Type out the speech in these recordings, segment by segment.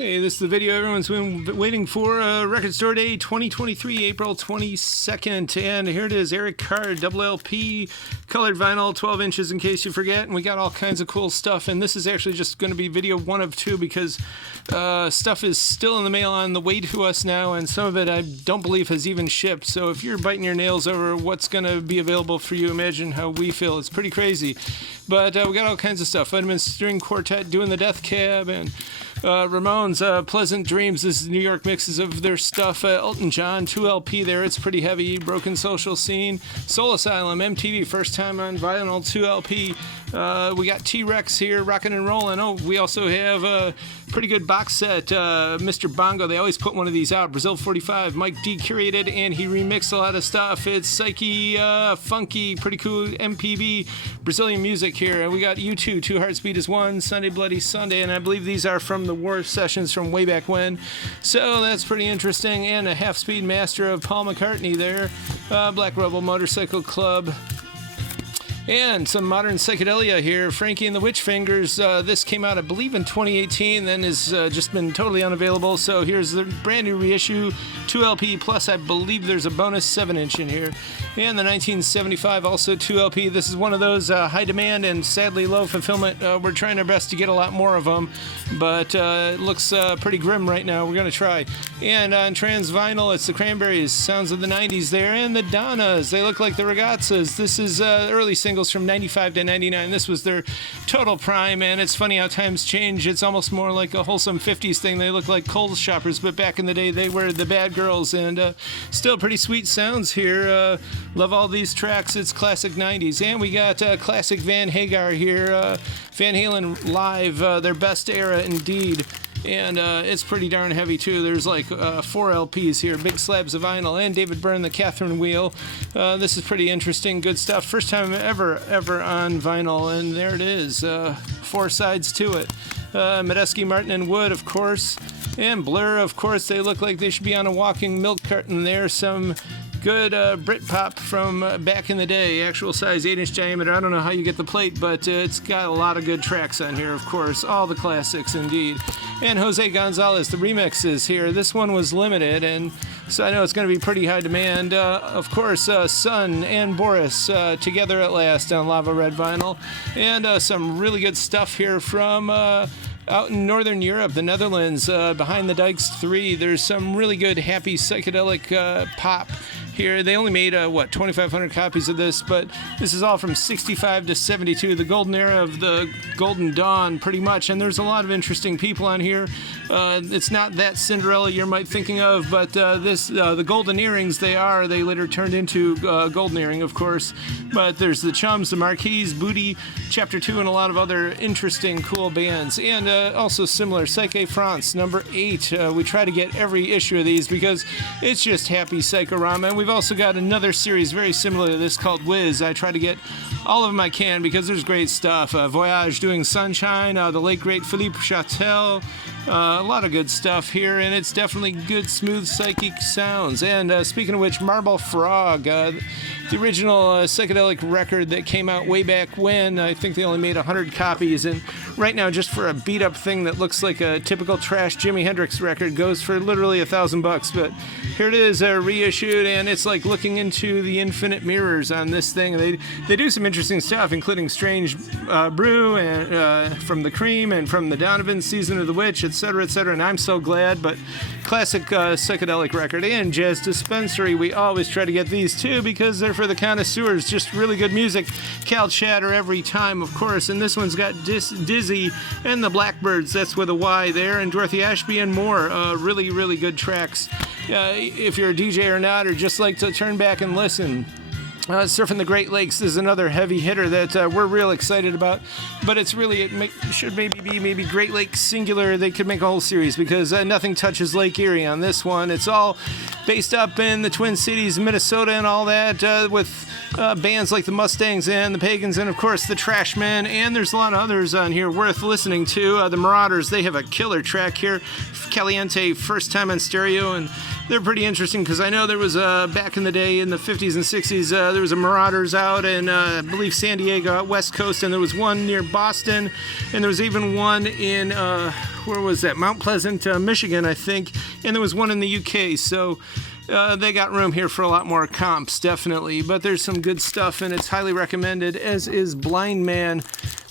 Hey, this is the video everyone's been waiting for. Record Store Day 2023, April 22nd. And here it is, Eric Carr, double LP, colored vinyl, 12 inches in case you forget. And we got all kinds of cool stuff. And this is actually just going to be video one of two because stuff is still in the mail on the way to us now. And some of it I don't believe has even shipped. So if you're biting your nails over what's going to be available for you, imagine how we feel. It's pretty crazy. But we got all kinds of stuff. Vitamin String Quartet doing the Death Cab and Ramones, Pleasant Dreams. This is New York mixes of their stuff. Elton John, 2LP there. It's pretty heavy. Broken Social Scene. Soul Asylum, MTV, first time on vinyl, 2LP. We got T-Rex here, rockin' and rollin'. Oh, we also have a pretty good box set. Mr. Bongo, they always put one of these out. Brazil 45, Mike D curated, and he remixed a lot of stuff. It's psyche, funky, pretty cool MPB, Brazilian music here. And we got U2, Two Hearts Beat as One, Sunday Bloody Sunday, and I believe these are from the War sessions from way back when. So that's pretty interesting. And a half-speed master of Paul McCartney there. Black Rebel Motorcycle Club. And some modern psychedelia here. Frankie and the Witch Fingers. This came out, I believe, in 2018, then has just been totally unavailable. So here's the brand new reissue, 2LP, plus I believe there's a bonus 7-inch in here. And the 1975, also 2LP. This is one of those high demand and sadly low fulfillment. We're trying our best to get a lot more of them, but it looks pretty grim right now. We're going to try. And on trans vinyl, it's the Cranberries, Sounds of the 90s there, and the Donnas. They look like the Ragazzas. This is early singles from 95 to 99. This was their total prime, and it's funny how times change. It's almost more like a wholesome 50s thing. They look like Kohl's shoppers, but back in the day they were the bad girls, and still pretty sweet sounds here. Love all these tracks. It's classic 90s. And we got classic Van Hagar here. Van Halen live, their best era indeed. And it's pretty darn heavy too. There's like 4 LPs here, big slabs of vinyl, and David Byrne, the Catherine Wheel. This is pretty interesting, good stuff. First time ever on vinyl, and there it is. 4 sides to it. Medeski, Martin, and Wood, of course, and Blur, of course. They look like they should be on a walking milk carton there. Some good Britpop from back in the day, actual size, 8-inch diameter. I don't know how you get the plate, but it's got a lot of good tracks on here, of course. All the classics, indeed. And Jose Gonzalez, the remixes here. This one was limited, and so I know it's going to be pretty high demand. Of course, Sun and Boris together at last on Lava Red vinyl. And some really good stuff here from out in Northern Europe, the Netherlands, Behind the Dikes 3. There's some really good happy psychedelic pop here. They only made 2,500 copies of this, but this is all from 65 to 72, the golden era of the Golden Dawn, pretty much. And there's a lot of interesting people on here. It's not that Cinderella you might thinking of, but the golden earrings they later turned into golden earring, of course. But there's the Chums, the Marquis, Booty, Chapter 2, and a lot of other interesting, cool bands. And also similar, Psyche France, number 8. We try to get every issue of these because it's just happy psychorama. And we've also got another series very similar to this called Wiz. I try to get all of them I can because there's great stuff. Voyage doing Sunshine, the late great Philippe Châtel. A lot of good stuff here, and it's definitely good, smooth, psychic sounds. And speaking of which, Marble Frog, the original psychedelic record that came out way back when. I think they only made 100 copies, and right now, just for a beat-up thing that looks like a typical trash Jimi Hendrix record, goes for literally $1,000. But here it is, reissued, and it's like looking into the infinite mirrors on this thing. They do some interesting stuff, including Strange Brew and from the Cream and from the Donovan, Season of the Witch, etc., etc. And I'm so glad. But classic psychedelic record and Jazz Dispensary. We always try to get these too because they're for the connoisseurs. Just really good music. Cal Chatter every time, of course. And this one's got Dizzy and the Blackbirds. That's with a Y there. And Dorothy Ashby and more. Really, really good tracks. If you're a DJ or not, or just like to turn back and listen. Surfing the Great Lakes is another heavy hitter that we're real excited about, but it's really, should maybe be Great Lakes singular. They could make a whole series because nothing touches Lake Erie on this one. It's all based up in the Twin Cities, Minnesota and all that, with bands like the Mustangs and the Pagans and, of course, the Trashmen, and there's a lot of others on here worth listening to. The Marauders, they have a killer track here. Caliente, first time on stereo, and they're pretty interesting because I know there was back in the day in the 50s and 60s, there there was a Marauders out in, I believe, San Diego, out West Coast, and there was one near Boston, and there was even one in, where was that? Mount Pleasant, Michigan, I think, and there was one in the UK. So they got room here for a lot more comps, definitely. But there's some good stuff, and it's highly recommended, as is Blind Man.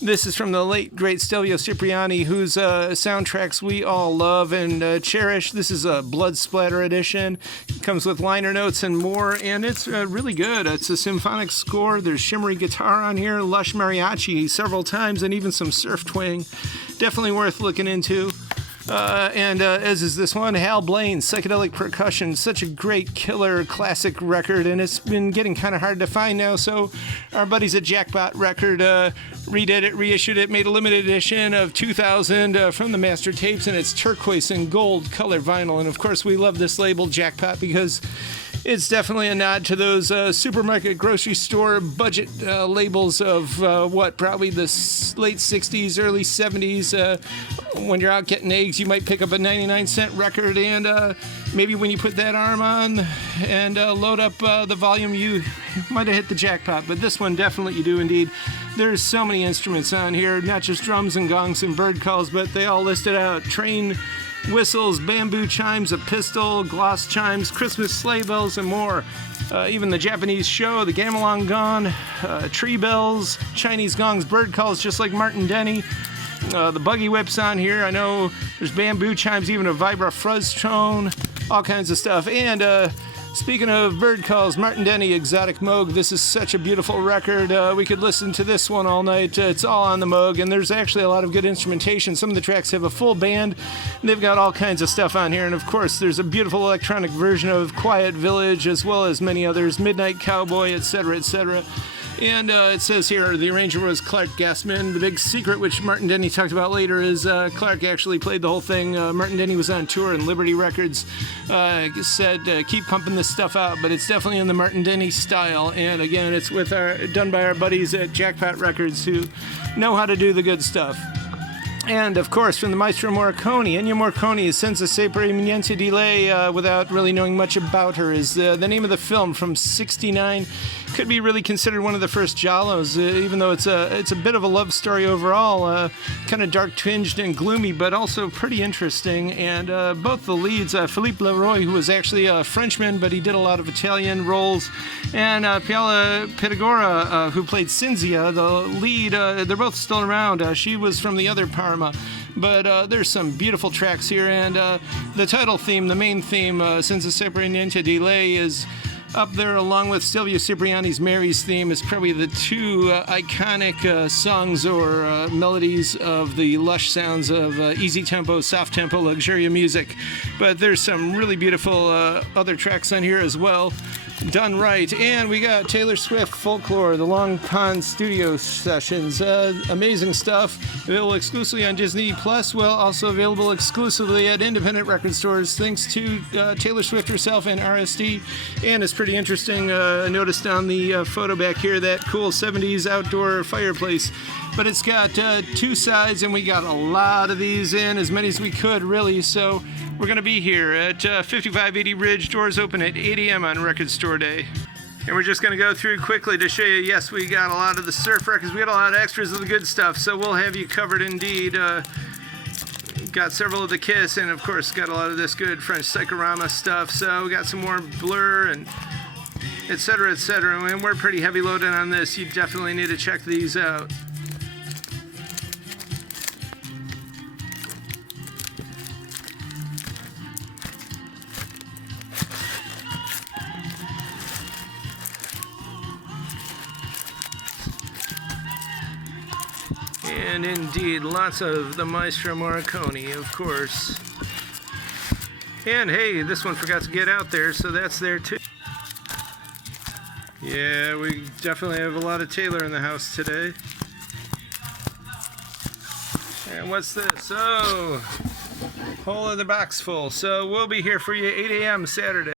This is from the late, great Stelvio Cipriani, whose soundtracks we all love and cherish. This is a Blood Splatter edition. It comes with liner notes and more, and it's really good. It's a symphonic score. There's shimmery guitar on here, lush mariachi several times, and even some surf twang. Definitely worth looking into. And as is this one, Hal Blaine, psychedelic percussion, such a great killer classic record, and it's been getting kind of hard to find now, so our buddies at Jackpot Record redid it, reissued it, made a limited edition of 2000 from the master tapes, and it's turquoise and gold color vinyl. And of course we love this label, Jackpot, because it's definitely a nod to those supermarket, grocery store budget labels of probably the late 60s, early 70s. When you're out getting eggs, you might pick up a 99-cent record, and maybe when you put that arm on and load up the volume, you might have hit the jackpot. But this one, definitely you do indeed. There's so many instruments on here, not just drums and gongs and bird calls, but they all listed out. Train whistles, bamboo chimes, a pistol, gloss chimes, Christmas sleigh bells, and more. Even the Japanese show, the gamelan gong, tree bells, Chinese gongs, bird calls, just like Martin Denny. The buggy whips on here. I know there's bamboo chimes, even a vibra fuzz tone, all kinds of stuff. And speaking of bird calls, Martin Denny, Exotic Moog. This is such a beautiful record. We could listen to this one all night. It's all on the Moog, and there's actually a lot of good instrumentation. Some of the tracks have a full band, and they've got all kinds of stuff on here. And of course, there's a beautiful electronic version of Quiet Village, as well as many others, Midnight Cowboy, etc., etc. And it says here the arranger was Clark Gassman. The big secret, which Martin Denny talked about later, is Clark actually played the whole thing. Martin Denny was on tour, and Liberty Records said keep pumping this stuff out, but it's definitely in the Martin Denny style. And again, it's done by our buddies at Jackpot Records, who know how to do the good stuff. And, of course, from the Maestro Morricone, Ennio Morricone, Senza Sapere Niente di Lei, without really knowing much about her, is the name of the film from '69. Could be really considered one of the first giallos, even though it's a bit of a love story overall, kind of dark tinged and gloomy, but also pretty interesting. And both the leads, Philippe Leroy, who was actually a Frenchman, but he did a lot of Italian roles, and Paola Pitagora, who played Cinzia, the lead, they're both still around. She was from the other Parma. But there's some beautiful tracks here, and the title theme, the main theme, Senza Sapere Niente di Lei, is up there along with Stelvio Cipriani's Mary's theme. Is probably the two iconic songs or melodies of the lush sounds of easy tempo, soft tempo, luxuria music. But there's some really beautiful other tracks on here as well, done right. And we got Taylor Swift Folklore, the Long Pond Studio Sessions. Amazing stuff. Available exclusively on Disney Plus. Well, also available exclusively at independent record stores, thanks to Taylor Swift herself and RSD. And it's pretty interesting. I noticed on the photo back here that cool 70s outdoor fireplace. But it's got two sides, and we got a lot of these in, as many as we could, really. So we're going to be here at 5580 Ridge. Doors open at 8 a.m. on Record Store Day. And we're just going to go through quickly to show you, yes, we got a lot of the surf records. We got a lot of extras of the good stuff, so we'll have you covered indeed. Got several of the Kiss, and of course got a lot of this good French Psychorama stuff. So we got some more Blur and etc., etc. And we're pretty heavy loaded on this. You definitely need to check these out. And indeed, lots of the Maestro Morricone, of course. And hey, this one forgot to get out there, so that's there too. Yeah, we definitely have a lot of Taylor in the house today. And what's this? Oh, whole other box full. So we'll be here for you 8 a.m. Saturday.